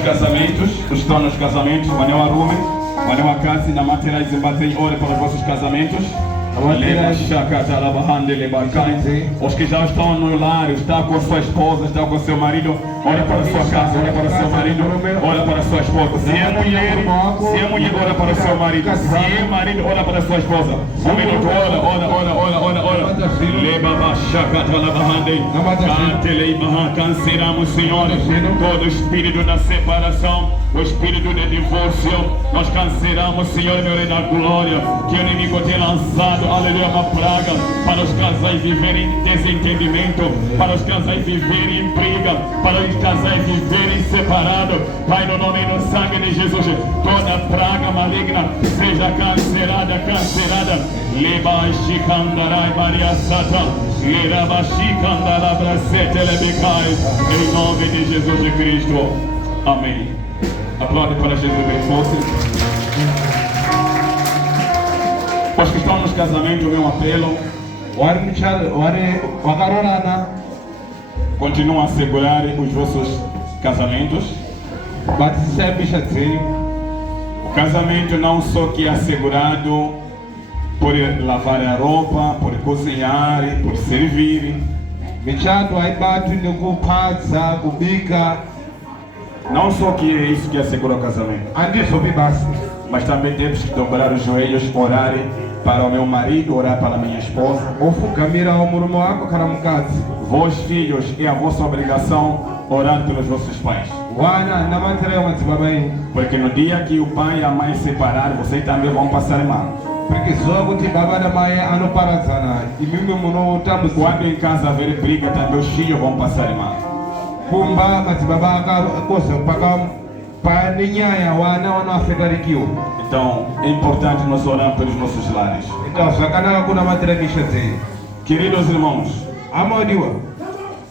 casamentos, os que estão nos casamentos, Manel Arume, Manel Akasi, na matéria de Zimbatei, ore para os vossos casamentos. Os que já estão no lar, está com a sua esposa, está com o seu marido, ora para a sua casa, ora para o seu marido, ora para a sua esposa. Se é mulher, ora para o seu marido. Se é marido, ora para a sua esposa. Um minuto, ora. Cancelamos, Senhor, todo espírito da separação, o espírito de divórcio. Nós cancelamos, Senhor, meu Rei da glória, que o inimigo tem lançado, aleluia, uma praga para os casais viverem em desentendimento, para os casais viverem em briga, para os casais viverem separados. Pai, no nome e no sangue de Jesus, toda praga maligna seja cancelada. Leba Shikandarai Maria Sata, Leba Shikandara Brasete Lebicai, em nome de Jesus de Cristo. Amém. Aplaude para Jesus bem forte. Os que estão nos casamentos, o meu apelo, continuam a segurar os vossos casamentos. O casamento não só que é assegurado por lavar a roupa, por cozinhar, por servir. Não só que é isso que assegura o casamento, mas também temos que dobrar os joelhos, orar para o meu marido, orar para a minha esposa. Vós, filhos, é a vossa obrigação orar pelos vossos pais. Porque no dia que o pai e a mãe se separar, vocês também vão passar mal. Quando em casa haver briga, também os filhos vão passar mal. Então é importante nós orarmos pelos nossos lares. Queridos irmãos,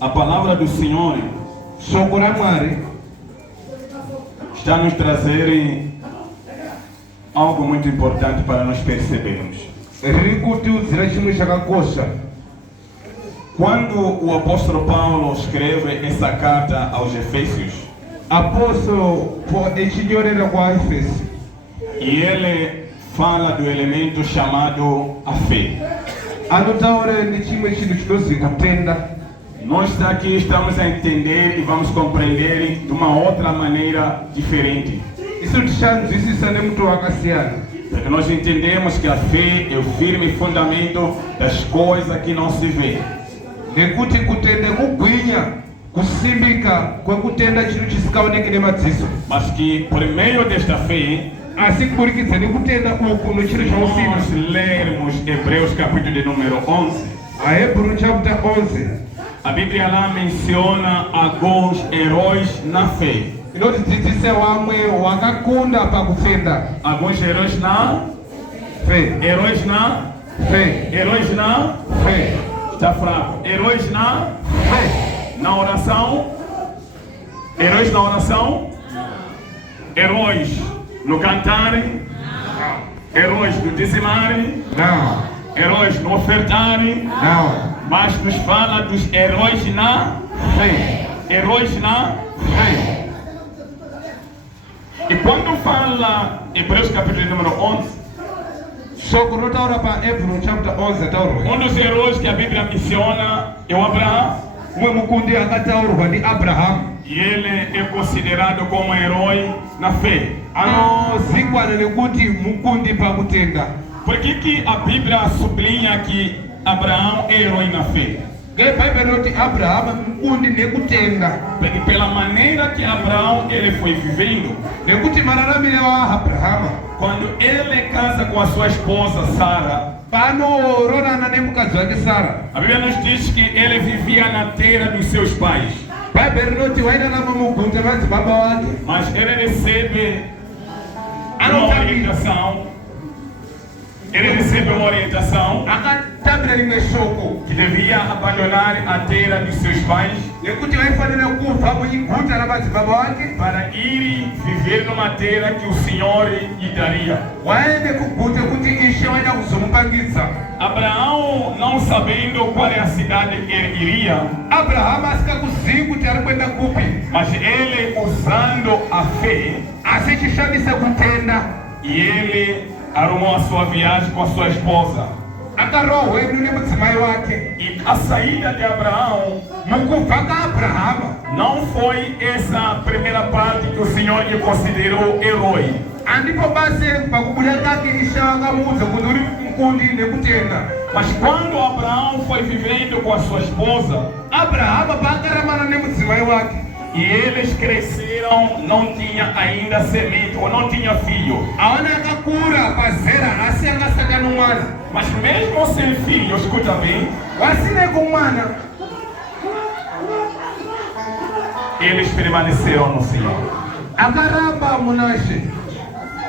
a palavra do Senhor está nos trazendo algo muito importante para nós percebermos. Quando o apóstolo Paulo escreve essa carta aos Efésios, e ele fala do elemento chamado a fé. Nós aqui estamos a entender e vamos compreender de uma outra maneira diferente. Porque nós entendemos que a fé é o firme fundamento das coisas que não se vê. Mas que por meio desta fé, nós lermos Hebreus capítulo de número 11. A Bíblia lá menciona alguns heróis na fé. Alguns heróis na fé. Heróis na fé. Heróis na fé. Está fraco. Heróis na fé. Na oração. Heróis na oração. Heróis no cantar. Heróis no dizimar. Não. Heróis no ofertar. Não. Mas nos fala dos heróis na fé. Heróis na fé. E quando fala Hebreus capítulo número 11, um dos heróis que a Bíblia menciona é o Abraão. E ele é considerado como um herói na fé. Por que a Bíblia sublinha que Abraão é herói na fé? Porque pela maneira que Abraão ele foi vivendo, quando ele casa com a sua esposa Sara, a Bíblia nos diz que ele vivia na terra dos seus pais. Mas ele recebe uma orientação. Ele recebeu uma orientação que devia abandonar a terra dos seus pais nekuti vaifanira kubva muiguta ramadzibaba wake para ir viver numa terra que o Senhor lhe daria. waende kuguta kuti Ishe waida kuzomupangidza. Abraão, não sabendo qual é a cidade que ele iria, Abrahamu asikakuzivi kuti ari kuenda kupi, mas ele usando a fé, asi chishandisa kutenda, e ele arrumou a sua viagem com a sua esposa. akarohwa rwendo nemudzimai wake. E a saída de Abraão Mukubva kaAbrahama não foi essa primeira parte que o Senhor lhe considerou herói. andipo basi pakubuda kake Ishe vakamuudza kuti uri mukundi nekutenda. Mas quando Abraão foi vivendo com a sua esposa, Abrahama paakaramana nemudzimai wake, e eles cresceram, não tinha ainda semente, ou não tinha filho. aona akakura pazera asi angasati ano mwana. Mas mesmo sem filho, escuta bem, Wasine kumwana, eles permaneceram no Senhor. akaramba munashe,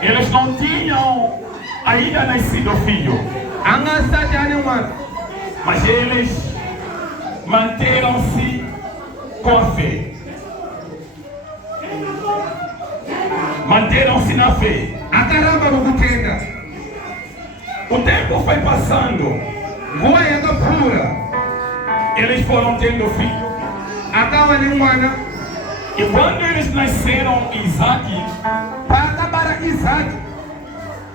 Eles não tinham ainda nascido filho, angasati ane mwana, mas eles manteram-se com a fé. Manteram-se na fé. akaramba mukutenda. O tempo foi passando, Nguva yakapfuura, eles foram tendo filho. akava nemwana. E quando eles nasceram, Isaac, Paakabara Isaki,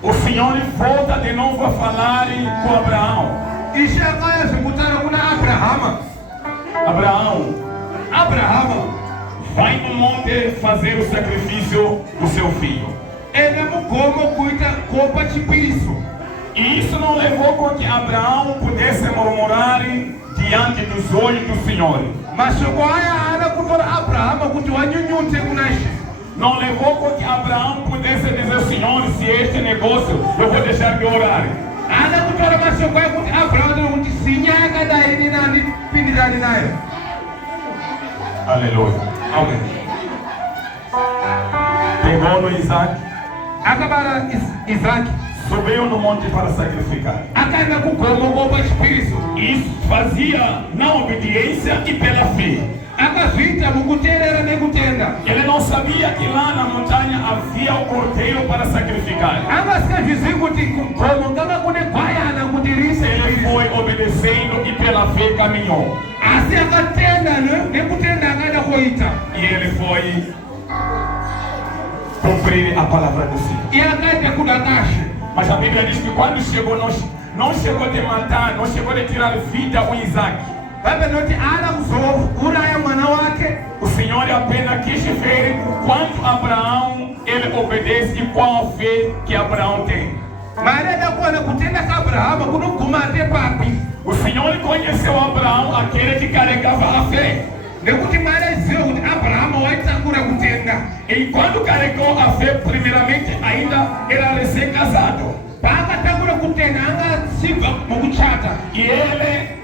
o Senhor volta de novo a falar com Abraão. Ishe akaya zvekutaura kuna Abrahama. Abraão, vai no monte fazer o sacrifício do seu filho. Enda mugomo kuita kopa chipiriso. E isso não levou com que Abraão pudesse murmurar diante dos olhos do Senhor. Mashoko aya haana kutora Abrahama kuti wanyunyute kuna Ishe. Não levou com que Abraão pudesse dizer, Senhor, se este negócio eu vou deixar de orar. Haana kutora mashoko aya kuti Abrahama kuti sinya yakadai ini nandipindirani nayo. Aleluia. Amen. Pegou no Isaac, Akabara Isaki, subiu no monte para sacrificar. akaenda kugomo kopa chipiriso. Isso fazia na obediência e pela fé. Akazviita mukuteerera nekutenda. Ele não sabia que lá na montanha havia o cordeiro para sacrificar. Angasingazvizivi kuti kugomo nganga kune gwayana kuti rise Ele chipiriso. foi obedecendo e pela fé caminhou. Asi akatenda nekutenda akaenda koita. E ele foi cumprir a palavra do Senhor. Iye akaenda kudakashe. Mas a Bíblia diz que quando chegou, não chegou de matar, não chegou de tirar vida o Isaac. Baba noti ana kuzouraya mwana wake. O Senhor apenas quis ver o quanto Abraão ele obedece e qual a fé que Abraão tem. Mari ada kuona kutenda kwa Abrahama kunoguma ate papi. O Senhor conheceu Abraão, aquele que carregava a fé. Nekuti Mari aziva kuti Abrahama waitakura kutenda. E quando carregou a fé, primeiramente ainda era recém-casado. Paakatakura kutenda angasimba mukuchata. E ele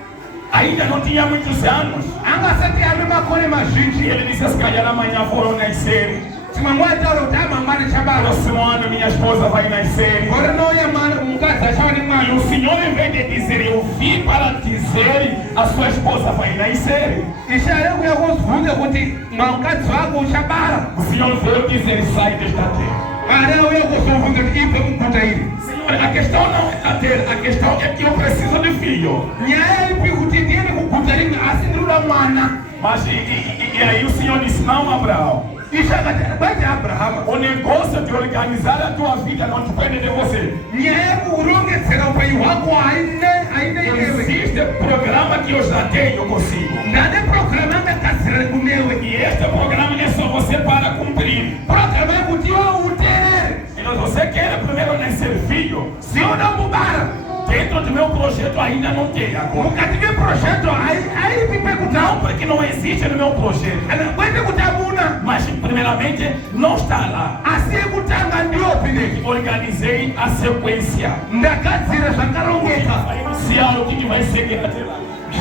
ainda não tinha muitos anos. Angasati ane makore E mazhinji. ele disse, se calhar amanhã foram nascer. Timangwa taura kuti amangwana chabara. Próximo ano minha esposa vai nascer. Gore nouya mukadzi achava E nemwana. o Senhor, em vez de dizer, eu vim para dizer, a sua esposa vai nascer. Ishe arikuya kuzivunza kuti mukadzi wako uchabara. O Senhor veio dizer, sai desta terra. Mari auya kuzovunza kuti ibve muguta iri. Senhor, a questão não é a terra, a questão é que eu preciso de filho. Nyaya ipi kuti ndiende kuguta rimwe asi ndiruda mwana. Mas e aí o Senhor disse, não, Abraão. Ishe akati bati Abrahama, O negócio de organizar a tua vida não depende de você. nyaya yekurongedzera upenyu hwako haine inewe. Existe programa que eu já tenho consigo. Ndane programu yakagadzirira kunewe. E este programa é só você para cumprir. Programu yekuti iwe uteerere. Então você quer primeiro nascer filho? Sioda mubara. Dentro do meu projeto ainda não tem agora. Mukati meprojekto haipi Não, pekutamba. porque não existe no meu projeto. Kwete kuti amuna. Mas primeiramente não está lá. Asi yekutanga ndiopi neki. Organizei a sequência. Ndagadzira zvakarongeka. Vai iniciar o que vai seguir até lá.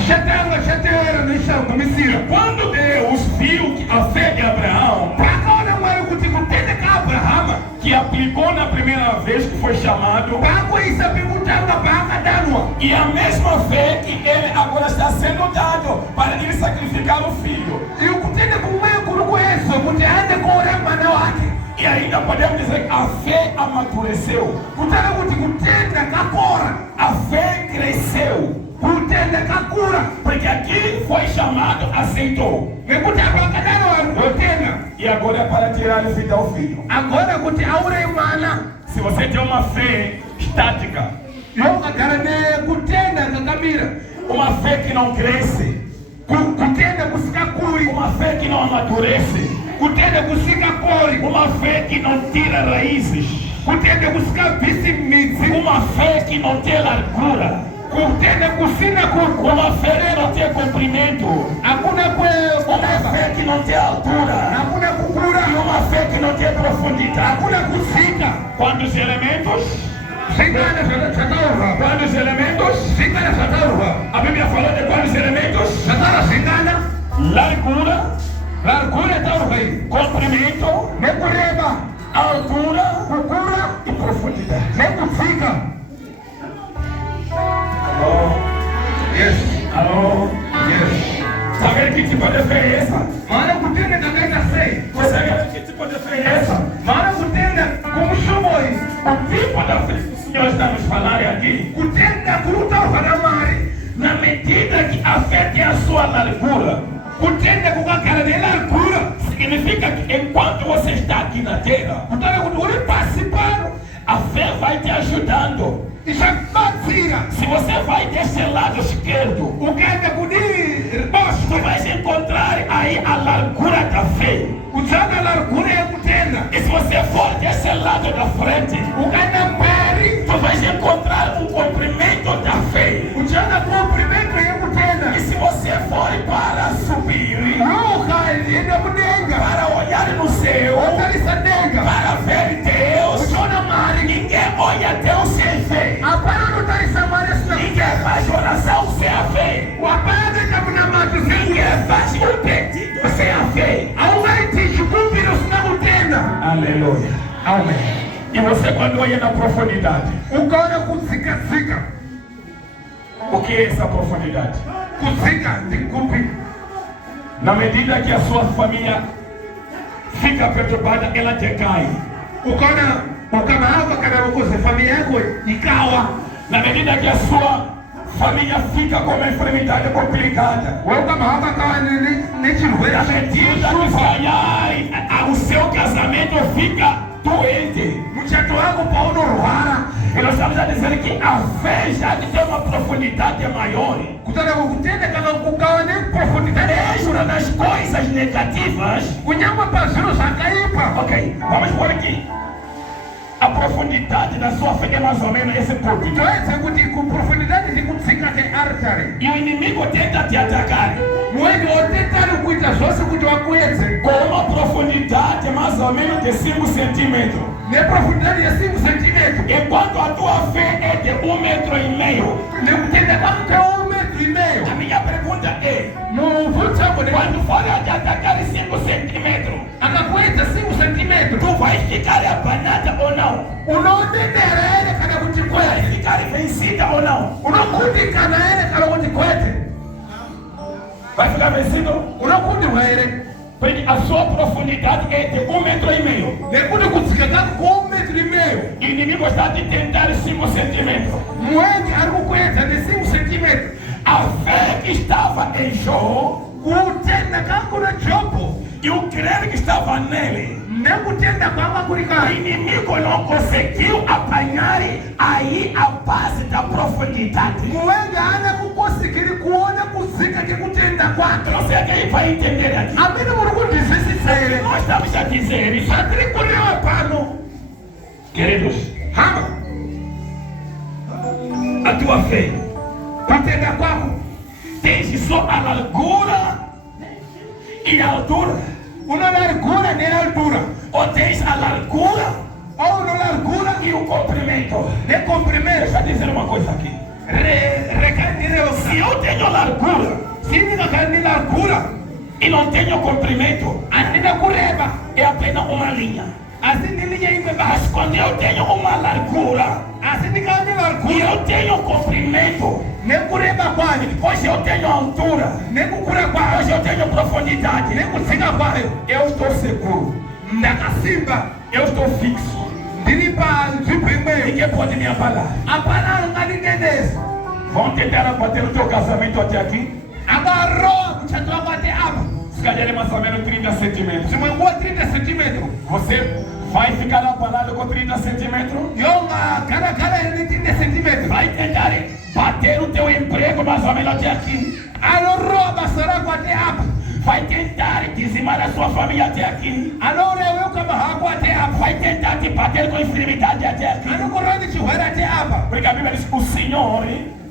Chatanga chateera neshango misira. Quando Deus viu que a fé de Abraão, Paakaona Mwari kuti kutenda ka Abrahama que aplicou na primeira vez que foi chamado, paakuisa pekutanga paakadanwa. e E a mesma fé que ele agora está sendo dado para ele sacrificar o filho. E ukutenda kumweyo kurukuyeso kuti aende koora mwana wake. E ainda podemos dizer que a fé amadureceu. Kutaka kuti kutenda kakora. A fé cresceu. Kutenda kakura. Porque aqui foi chamado, aceitou. Ngekuti apakadaro wotenda. E agora é para tirar vida ao filho. Agora kuti aure mwana. Se você tem uma fé estática, yokagara nekutenda kakamira, uma fé que não cresce, kutenda kusikakuri, uma fé que não amadurece, kutenda kusikapori, uma fé que não tira raízes, kutenda kusikabvisi midzi, uma fé que não tem largura, kutenda kusina uma fé que não tem comprimento, hakuna uma fé que não tem altura, hakuna kukura, e uma fé que não tem profundidade. hakuna kusika. Quantos elementos? Quantos elementos? A Bíblia falou de quantos elementos? Largura, comprimento, altura e profundidade. Alô? Yes. Alô? Yes. Sabe que tipo de fé é essa? Maana kutenda kakaita sei. Você sabe que tipo de fé é essa? Maana kutenda kumushoboyi. O tipo da fé que o Senhor está nos falando aqui, Kutenda kurutaurwa mari. na medida que a fé tem a sua largura, Kutenda kukakhala nelargura. significa que enquanto você está aqui na terra, Kutaka kuti uri pasi pano. a fé vai te ajudando. Ishakubatsira. Se você vai desse lado esquerdo, Ukaenda kudii boshwe. tu vais encontrar aí a largura da fé. Utsana largura yekutenda. E se você for desse lado da frente, Ukaenda mberi. tu vais encontrar um comprimento da fé. Utsana comprimento yekutenda. E se você for para subir, Ukaenda mudenga. para olhar no céu, Utalisa denga. para ver Deus, Utsona mari. ninguém olha Deus sem fé. Apana utalisa mari sina. Ninguém faz oração sem a fé. Wapana kabuna matu Ninguém zingi. faz um pedido sem a fé. Augaiti shikumbiro sina kutenda. Aleluia. Amen. E você quando olha na profundidade, Ukaona kuzika. o que é essa profundidade? Kuzika ndikupi. Na medida que a sua família fica perturbada, ela decai. Ukaona ukamahava kana ukuze familia yako ikawa. Na medida que a sua família fica com uma enfermidade complicada, Wewe ukamahava kawa nechirwere. na medida que o seu casamento fica doente, Mchato wako pauno ruhara. e nós estamos a dizer que a fé já tem uma profundidade maior. Kutaka kukutenda kama kukawa ne profundidade. Mesmo nas coisas negativas. Kunyama paziro zakaipa. Ok, vamos por aqui. A profundidade da sua fé é mais ou menos esse ponto. Tuweze kuti ku profundidade ndi kutsika ke artary. E o inimigo tenta te atacar Mwenye otetari kuita zvose kuti wakuyedze. com uma profundidade mais ou menos de 5 centímetros. Ne profundidade ya 5 cm. Enquanto a tua fé é de 1,5 metro. Nekutenda kwako ke 1,5 metro. A minha pergunta é, Muvutsa kone quando for te atacar 5 centímetros, akakuedza 5 cm. tu vais ficar apanada ou não? Unodedera ere kana kuti Vai kwete. ficar vencida ou não? Unokundikana ere kana kuti kwete. Vai ficar vencido? Unokundirwa ere. Porque a sua profundidade é de 1,5 metro. Nekuti kutsika kako ko 1,5 metro. E o inimigo está te tentar 5 centímetros. Mwenye ari kukuedza ne 5 cm. A fé que estava em Jó Kutenda kako na Jobo. e o crer que estava nele, Nekutenda kwako o kurika. inimigo não conseguiu apanhar aí a base da profundidade. Mwenye ana kukosikiri kuona kuzika kekutenda kwake. Não sei quem vai entender aqui. Amene muri kundizwisisa ere. Nós estamos a dizer isso. Patiri kunewa pano. Queridos, Hama. a tua fé Kutenda kwako. tem só a largura e a altura, Una largura ne altura. ou tens a largura Ou una largura e o comprimento. ne comprimento. Deixa eu dizer uma coisa aqui. Recandire Se eu tenho largura Sini kandi largura. e não tenho comprimento, Andina kureba. é apenas uma linha. assim nilinha Mas embaixo, quando eu tenho uma largura assim nikane e largura, eu tenho comprimento, nekureba kwayo, hoje eu tenho altura, nekukura kwayo, hoje eu tenho profundidade, nekutsika kwayo, eu estou seguro, ndakasimba, eu estou fixo. ndiri panzvimbo imweyo. Ninguém pode me abalar. Hapana anganineneza. Vão tentar abater o teu casamento até aqui? Akaroa muchacho wako ati apa. Se calhar é mais ou menos 30 centímetros. Zimwenguwa 30 cm. Você vai ficar abalado com 30 centímetros? Yonga kala ni 30 cm. Vai tentar bater o teu emprego mais ou menos até aqui? Aloroa basa rako ati apa. Vai tentar dizimar a sua família até aqui? Anoreweuka mahako ati apa. Vai tentar te bater com enfermidade até aqui? Anokorodi chihwere ati apa. Porque a Bíblia diz que o Senhor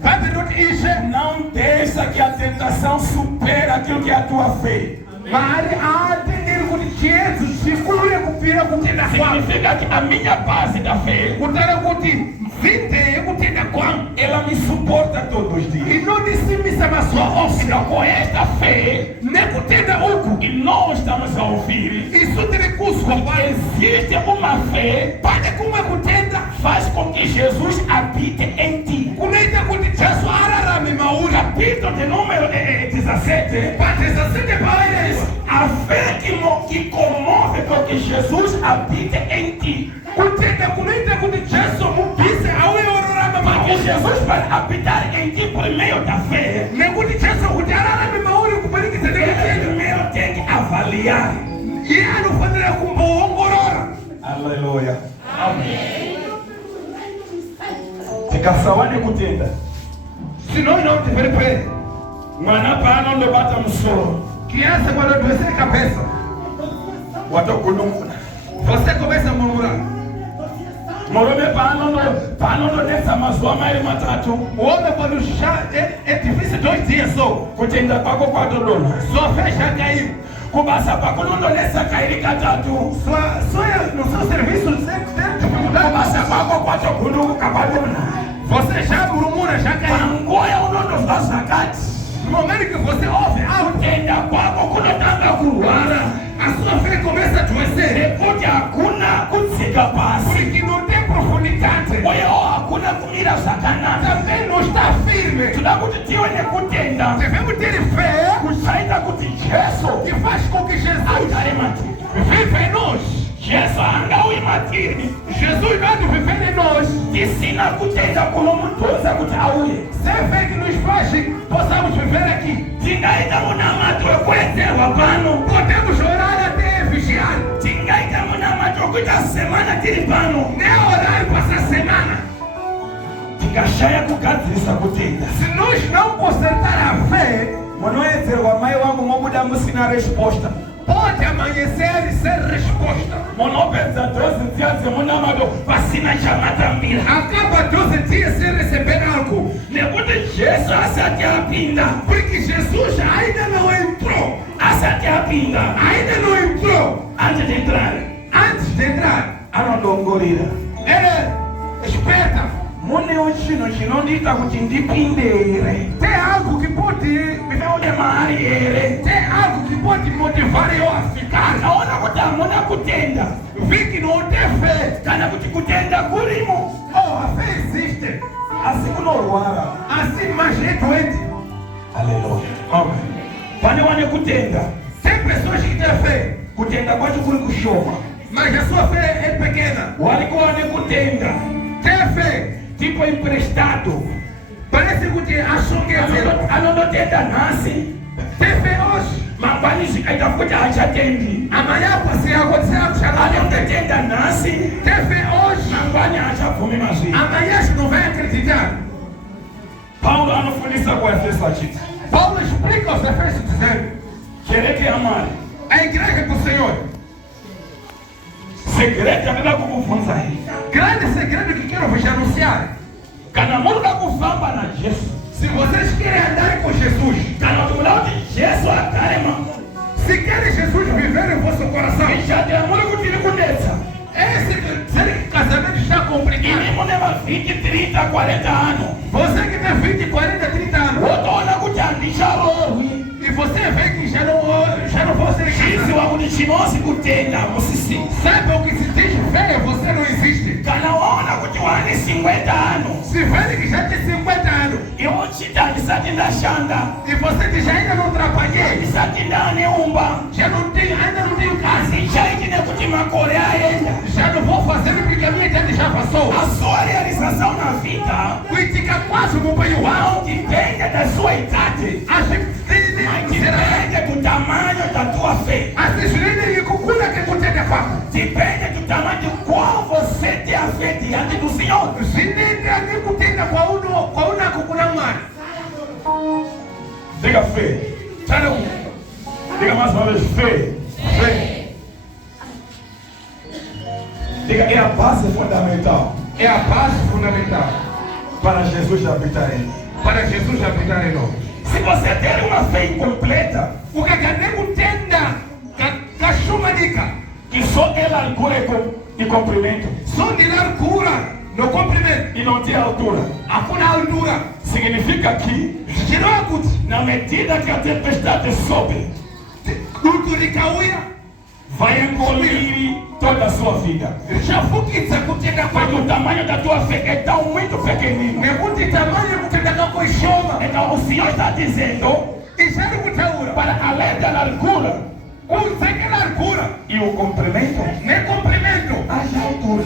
Bhaibheri roti ishe não deixa que a tentação supere aquilo que é a tua fé. Mwari aatenderi kuti chiedza chikure kupira kutenda kwangu. Significa que a minha base da fé, Kutaura kuti nzinde yekutenda kwangu ela me suporta todos os dias. inondisimisa mazuva ose. Então, com esta fé Nekutenda uku que nós estamos a ouvir, isu tiri kuzwa kwayo. existe uma fé Pane kumwe kutenda faz com que Jesus habite em ti. kunoita kuti Jesu ararame mauri. Capítulo de número 17. Pa17 pawerezo A fé que comove porque Jesus habite em ti. kutenda kunoita kuti Jesu mubvise auye ororama Porque mauri. Jesus vai habitar em ti por meio da fé. Nekuti Jesu kuti ararame mauri kuburikidza Ele nekutenda, primeiro tem que avaliar. iye anofanira kumboongorora. Aleluia. Tikasawani kutenda. Senão não te prepare. Mwana pano ndo bata musoro. Criança quando adoecer a cabeça, Watakununguna. você começa a murmurar. Morome pano ndo nessa mazuwa maili matatu. O homem quando já é difícil 2 dias só. Kutenda kwako kwadodona. Sua fé já caiu. Kubasa kwako ndo nesa kaili katatu. No seu serviço sempre tem dificuldade. Kubasa kwako kwatokunungu kabadona. Você já murmura, já caiu. Pangoya unondo vasakati. No momento que você ouve algo, Kutenda kwako kunotanga kuruara. a sua fé começa a adoecer. Kuti hakuna kutsika pasi. Porque não tem profundidade. Moyo hakuna kumira zvakanaka. Também não está firme. Toda kuti tive nekutenda. Devemos ter fé Kusaita kuti Jesu que faz com que Jesus agare matiri. viva em nós. Jesu angaui matiri. Jesus vai viver em nós. Tisina kutenda kunomutoza kuti auye. Sem fé que nos faz possamos viver aqui. Tingaita munamato wekuwedzerwa pano. Podemos orar até vigiar. Tingaita munamato wekuita semana tiri pano. Nem orar para essa semana. Tikashaya kugadzirisa kutenda. Se nós não consertar a fé, Munoedzerwa mai wangu mobuda musina resposta. pode amanhecer e ser resposta. Munopedza 12 dias dzemunamato pasina chamatambira. Acaba 12 dias sem receber algo. Nekuti Jesu asati apinda. Porque Jesus ainda não entrou. Asati apinda. Ainda não entrou. Antes de entrar, Antes de entrar, anodongorera. ele esperta. Munewo chino chinondita kuti ndipindere. Tem algo que pode me Une mari here. Tem algo que pode motivar eu a ficar. Naona kuti hamuna kutenda. Vi que não tem fé. Kana kuti kutenda kurimo. Oh, a fé existe. Asi kunorwara. Assim, mas é doente. Aleluia. Amen. Pane wane kutenda. Tem pessoas que têm fé, Kutenda kwacho kuri kushoma. mas a sua fé é pequena. Walikuwa wane kutenda. Tem fé. Tipo emprestado. Parece que achou que é seu. Anondotenda nasi. Tem fé hoje. Mangwani zvikaita kuti hachatendi. Amanhã pode acontecer algo chamado. Anondotenda nasi. Tem fé hoje. Mangwani hachabvumi mazviri. Amanhã você não vai acreditar. Paulo anofundisa kuvaefeso achiti. Paulo explica aos Efésios dizendo: Kereke yamari. a igreja do Senhor. Sekreti anoda kukubvunza hii. Grande segredo que quero vos anunciar. Kana munoda kufamba na Jesu. Se vocês querem andar com Jesus, Kana kuti muda kuti Jesu agare mamuri. se querem Jesus viver em vosso coração, Ishati yamuri kuti iri kudetsa. esse casamento está complicado. Ini mune mavhiki 30, 40 ano. Você que tem 20, 40, 30 anos, Wotoona kuti handicharohwi. e você vê que já não vou ser casado. Chiziwa kuti chinozi kutenda musisi. Sabe o que se diz Se vê que já tem 50 anos e hoje está desatendachando, e você já ainda não trabalhei, desatendando nenhuma, ainda não tenho casa, assim já é que nem última Coreia ainda. já não vou fazer porque a minha idade já passou. A sua realização na vida Critica quase o banho não depende da sua idade, mas depende do tamanho da tua fé. assistirem kukula que kutenda kwako. Depende do tamanho de qual você tem a fé diante do Senhor. Zinenda ni kutenda kwa una kukula mwana. Diga fé. Diga mais uma vez fé. Fé. Diga, é a base fundamental. É a base fundamental Para Jesus habitar em nós. para Jesus habitar em nós. Se você tem uma fé incompleta, Ukakane kutenda kashumadika que só é largura e comprimento, só de largura no comprimento, e não tem altura, hakuna altura. significa que Chinokuti na medida que a tempestade sobe, dutu likauya vai engolir toda a sua vida. richafukitsa kutenda Porque kwako o tamanho da tua fé é tão muito pequenino. nekuti tamanho kutenda kwako ishoma Então o Senhor está dizendo, ishali kutaura para além da largura kuseke largura e o comprimento, ne comprimento